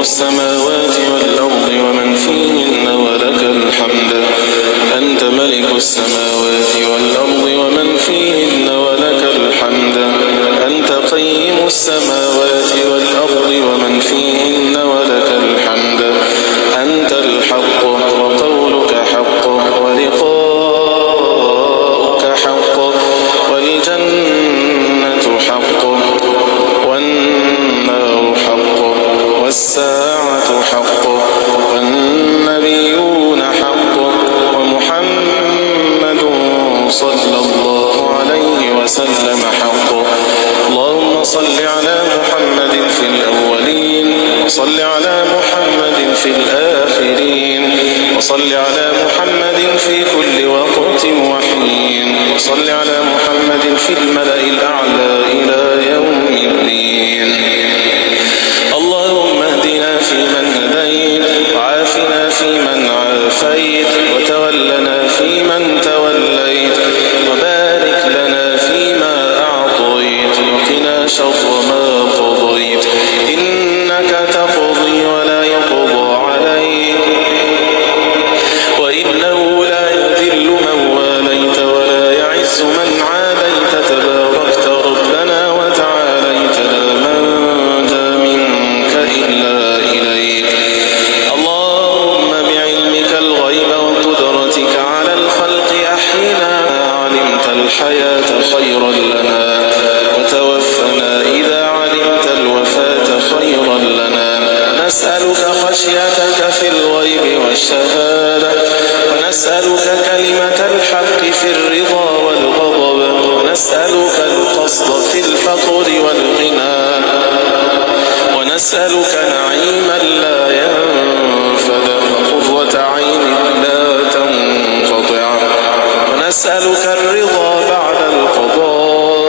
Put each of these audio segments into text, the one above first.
السماوات والأرض ومن فيهن ولك الحمد. أنت ملك السماوات والأرض ومن فيهن ولك الحمد. أنت قيم السماوات والأرض ومن فيهن ولك الحمد. أنت الحق وقولك حق ولقاؤك حق والجنة حق والنار حق والساعة حق والنبيون حق ومحمد صلى الله عليه وسلم حق. اللهم صل على محمد في الأولين وصل على محمد في الآخرين وصل على محمد في كل وقت وحين وصل على محمد في الملأ الأعلى إلى يوم الدين. اللهم اهدنا فيمن هديت وعافنا فيمن عافيت وتولنا فيمن توليت وبارك لنا فيما أعطيت وقنا شر ما قضيت. إنك تقضي ولا يقضى عليك وإنه لا يذل من واليت ولا يعز من عاديت تباركت ربنا وتعاليت لا منجى منك إلا إليك. اللهم بعلمك الغيب وقدرتك على الخلق أحينا علمت الحياة خيرا لنا وتوفنا إذا علمت الوفاة خيرا لنا. نسألك خشيتك في الغيب والشهادة ونسألك كلمة الحق في الرضا والغضب ونسألك القصد في الفقر والغنى ونسألك نعيما لا ينفد وقرة عين لا تنقطع ونسألك الرضا بعد القضاء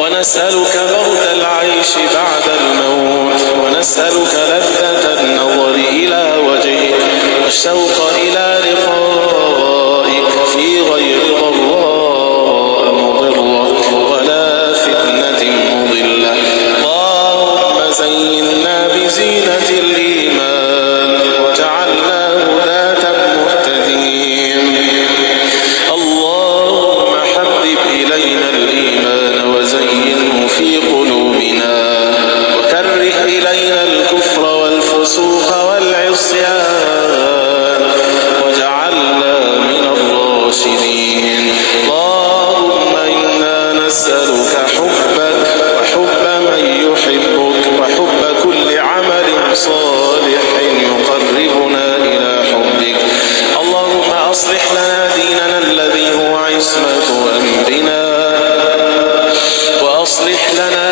ونسألك برد العيش بعد الموت ونسألك لذة النظر إلى وجهك والشوق إلى لقائك في غير ضراء مضرة ولا فتنة مضلة. اللهم زينا بزينة الإيمان وجعلنا هداة مهتدين. اللهم حبب إلينا الإيمان وزينه في قلوبنا وكره إلينا الكفر والفسوق والعصيان وجعلنا من الراشدين. اللهم إنا نسألك حبك وحب من يحبك وحب كل عمل صالح يقربنا إلى حبك. اللهم أصلح لنا ديننا الذي هو عصمة أمرنا وأصلح لنا